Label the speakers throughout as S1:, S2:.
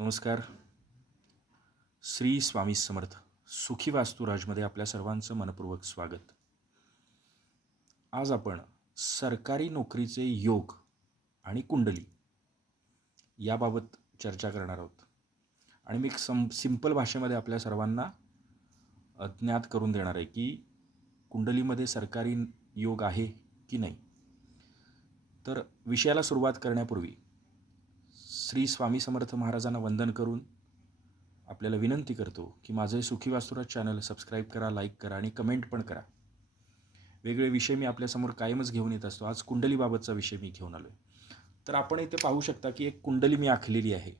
S1: नमस्कार. श्री स्वामी समर्थ सुखी वास्तुराजमध्ये आपल्या सर्वांचं मनपूर्वक स्वागत. आज आपण सरकारी नोकरीचे योग आणि कुंडली याबाबत चर्चा करणार आहोत. आणि मी एक सं सिंपल भाषेमध्ये आपल्या सर्वांना ज्ञात करून देणार आहे की कुंडलीमध्ये सरकारी योग आहे की नाही. तर विषयाला सुरुवात करण्यापूर्वी श्री स्वामी समर्थ महाराजांना वंदन करून आपल्याला विनंती करतो की माझं सुखी वास्तुराज चॅनल सबस्क्राईब करा लाईक करा आणि कमेंट पण करा. वेगळे विषय मी आपल्यासमोर कायमच घेऊन येत असतो. आज कुंडलीबाबतचा विषय मी घेऊन आलो आहे तर आपण इथे पाहू शकता की एक कुंडली मी आखलेली आहे.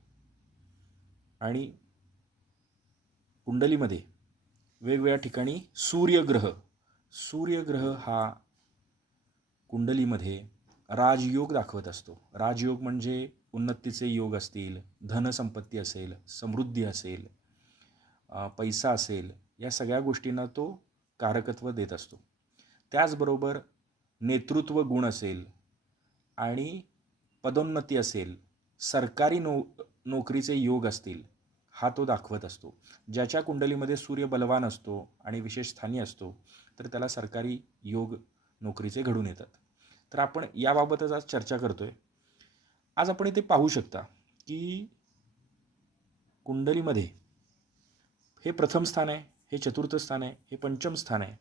S1: आणि कुंडलीमध्ये वेगवेगळ्या ठिकाणी सूर्यग्रह. सूर्यग्रह हा कुंडलीमध्ये राजयोग दाखवत असतो. राजयोग म्हणजे उन्नतीचे योग असतील धनसंपत्ती असेल समृद्धी असेल पैसा असेल या सगळ्या गोष्टींना तो कारकत्व देत असतो. त्याचबरोबर नेतृत्व गुण असेल आणि पदोन्नती असेल सरकारी नो नोकरीचे योग असतील हा तो दाखवत असतो. ज्याच्या कुंडलीमध्ये सूर्य बलवान असतो आणि विशेष स्थानी असतो तर त्याला सरकारी योग नोकरीचे घडून येतात. तर आपण याबाबतच आज चर्चा करतोय. आज आपण इथे पाहू शकता की कुंडलीमध्ये हे प्रथम स्थान आहे हे चतुर्थ स्थान आहे हे पंचम स्थान आहे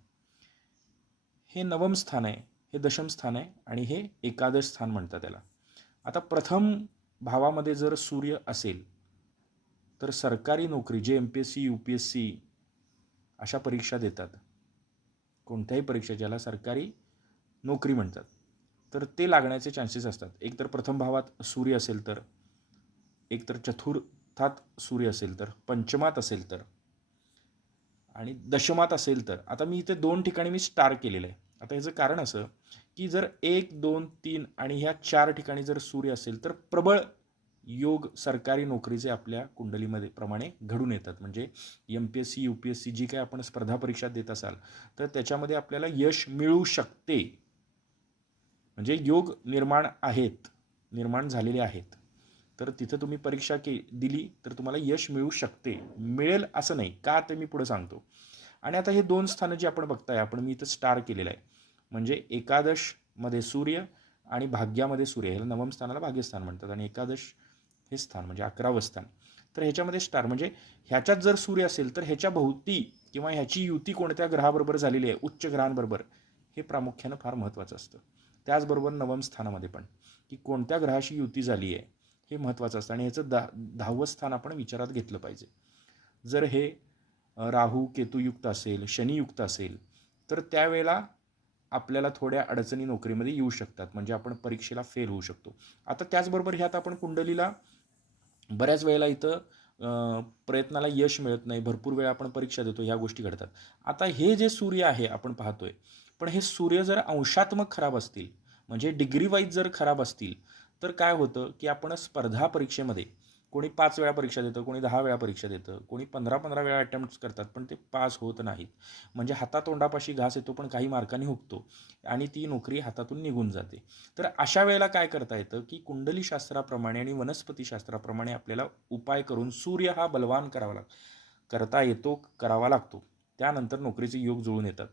S1: हे नवम स्थान आहे हे दशम स्थान आहे आणि हे एकादश स्थान म्हणतात त्याला. आता प्रथम भावामध्ये जर सूर्य असेल तर सरकारी नोकरी जे M P S C U P S C अशा परीक्षा देतात. कोणत्याही परीक्षा ज्याला सरकारी नोकरी म्हणतात. तर ते लागण्याचे चान्सेस असतात. एक तर प्रथम भावात सूर्य असेल तर एक तर चतुर्थात सूर्य असेल तर पंचमात असेल तर आणि दशमात असेल तर. आता मी इथे दोन ठिकाणी मी स्टार केलेलं आहे. आता ह्याचं कारण असं की जर एक दोन तीन आणि ह्या चार ठिकाणी जर सूर्य असेल तर प्रबळ योग सरकारी नोकरीचे आपल्या कुंडलीमध्ये प्रमाणे घडून येतात. म्हणजे M P S C U P S C जी काय आपण स्पर्धा परीक्षा देत असाल तर त्याच्यामध्ये आपल्याला यश मिळू शकते. म्हणजे योग निर्माण आहेत निर्माण झालेले आहेत. तर तिथं तुम्ही परीक्षा के दिली तर तुम्हाला यश मिळू शकते. मिळेल असं नाही का ते मी पुढं सांगतो. आणि आता हे दोन स्थानं जी आपण बघताय आपण मी इथं स्टार केलेलं आहे. म्हणजे एकादशमध्ये सूर्य आणि भाग्यामध्ये सूर्य ह्याला नवम स्थानाला भाग्यस्थान म्हणतात. आणि एकादश हे स्थान म्हणजे अकरावं स्थान. तर ह्याच्यामध्ये स्टार म्हणजे ह्याच्यात जर सूर्य असेल तर ह्याच्या भोवती किंवा ह्याची युती कोणत्या ग्रहाबरोबर झालेली आहे उच्च ग्रहांबरोबर हे प्रामुख्यानं फार महत्त्वाचं असतं. त्याचबरोबर नवम स्थानामध्ये पण की कोणत्या ग्रहाशी युती झाली आहे हे महत्त्वाचं असतं. आणि ह्याचं दा दहावं स्थान आपण विचारात घेतलं पाहिजे. जर हे राहू केतुयुक्त असेल शनियुक्त असेल तर त्यावेळेला आपल्याला थोड्या अडचणी नोकरीमध्ये येऊ शकतात. म्हणजे आपण परीक्षेला फेल होऊ शकतो. आता त्याचबरोबर ह्यात आपण कुंडलीला बऱ्याच वेळेला इथं प्रयत्नाला यश मिळत नाही. भरपूर वेळा आपण परीक्षा देतो ह्या गोष्टी घडतात. आता हे जे सूर्य आहे आपण पाहतोय पण हे सूर्य जर अंशात्मक खराब असतील म्हणजे डिग्री वाईज जर खराब असतील तर काय होतं की आपण स्पर्धा परीक्षेमध्ये कोणी पाच वेळा परीक्षा देतं कोणी दहा वेळा परीक्षा देतं कोणी पंधरा पंधरा वेळा अटेम्प्ट करतात पण ते पास होत नाहीत. म्हणजे हातातोंडापाशी घास येतो पण काही मार्कांनी हुकतो आणि ती नोकरी हातातून निघून जाते. तर अशा वेळेला काय करता येतं की कुंडलीशास्त्राप्रमाणे आणि वनस्पतीशास्त्राप्रमाणे आपल्याला उपाय करून सूर्य हा बलवान करावा लाग करता येतो करावा लागतो. त्यानंतर नोकरीचे योग जुळून येतात.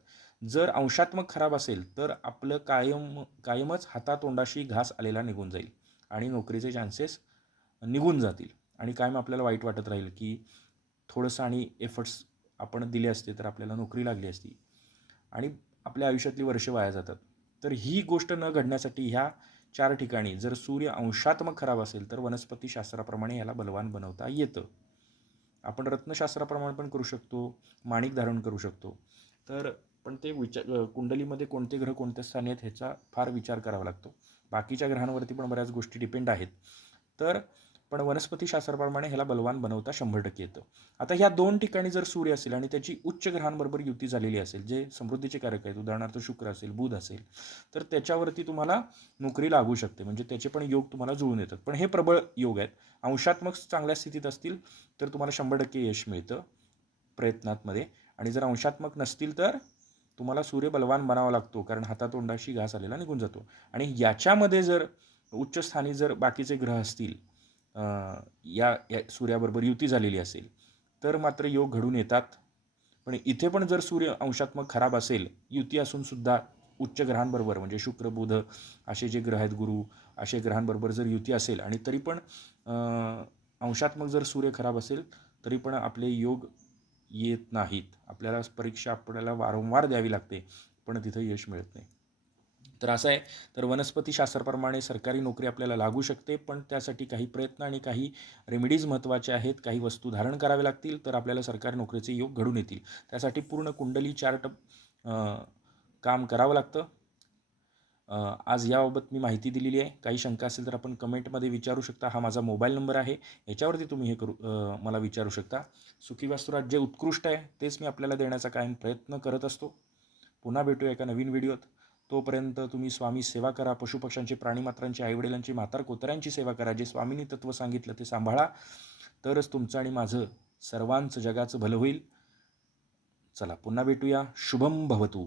S1: जर अंशात्मक खराब असेल तर आपलं कायम कायमच हातातोंडाशी घास आलेला निघून जाईल आणि नोकरीचे चान्सेस निघून जातील. आणि कायम आपल्याला वाईट वाटत राहील की थोडंसं आणि एफर्ट्स आपण दिले असते तर आपल्याला नोकरी लागली असती आणि आपल्या आयुष्यातली वर्ष वाया जातात. तर ही गोष्ट न घडण्यासाठी ह्या चार ठिकाणी जर सूर्य अंशात्मक खराब असेल तर वनस्पतीशास्त्राप्रमाणे याला बलवान बनवता येतं. आपण रत्नशास्त्राप्रमाणे पण करू शकतो माणिक धारण करू शकतो. तर पण ते विचार कुंडलीमध्ये कोणते ग्रह कोणत्या स्थानी आहेत ह्याचा फार विचार करावा लागतो. बाकीच्या ग्रहांवरती पण बऱ्याच गोष्टी डिपेंड आहेत. तर पण वनस्पतीशास्त्राप्रमाणे ह्याला बलवान बनवता शंभर टक्के येतं. आता ह्या दोन ठिकाणी जर सूर्य असेल आणि त्याची उच्च ग्रहांबरोबर युती झालेली असेल जे समृद्धीचे कारक आहेत उदाहरणार्थ शुक्र असेल बुध असेल तर त्याच्यावरती तुम्हाला नोकरी लागू शकते. म्हणजे त्याचे पण योग तुम्हाला जुळून येतात. पण हे प्रबळ योग आहेत. अंशात्मक चांगल्या स्थितीत असतील तर तुम्हाला शंभर टक्के यश मिळतं प्रयत्नांमध्ये. आणि जर अंशात्मक नसतील तर तुम्हाला सूर्य बलवान बनावा लागतो कारण हातातोंडाशी घास आलेला निघून जातो. आणि याच्यामध्ये जर उच्च स्थानी जर बाकीचे ग्रह असतील या या सूर्याबरोबर युती झालेली असेल तर मात्र योग घडून येतात. पण इथे पण जर सूर्य अंशात्मक खराब असेल युती असूनसुद्धा उच्च ग्रहांबरोबर म्हणजे शुक्र बुध असे जे ग्रह आहेत गुरु असे ग्रहांबरोबर जर युती असेल आणि तरी पण अंशात्मक जर सूर्य खराब असेल तरी पण आपले योग येत नाहीत. आपल्याला परीक्षा आपल्याला वारंवार द्यावी लागते पण तिथं यश मिळत नाही. तर असं आहे. तर वनस्पतीशास्त्राप्रमाणे सरकारी नोकरी आपल्याला लागू शकते पण त्यासाठी काही प्रयत्न आणि काही रेमेडीज महत्त्वाचे आहेत. काही वस्तू धारण करावे लागतील तर आपल्याला सरकारी नोकरीचे योग घडून येतील. त्यासाठी पूर्ण कुंडली चार्ट काम करावं लागतं. आज याबाबत मी माहिती दिलेली आहे. काही शंका असेल तर आपण कमेंटमध्ये विचारू शकता. हा माझा मोबाईल नंबर आहे. याच्यावरती तुम्ही हे करू मला विचारू शकता. सुखी वास्तुराज जे उत्कृष्ट आहे. तेच मी आपल्याला देण्याचा कायम प्रयत्न करत असतो. पुन्हा भेटूया एका नवीन व्हिडिओत. तोपर्यंत तुम्ही स्वामी सेवा करा. पशुपक्ष्यांची प्राणीमात्रांची आईवडिलांची म्हातार कोतऱ्यांची सेवा करा. जे स्वामींनी तत्त्व सांगितलं ते सांभाळा. तरच तुमचं आणि माझं सर्वांचं जगाचं भलं होईल. चला पुन्हा भेटूया. शुभम भवतू.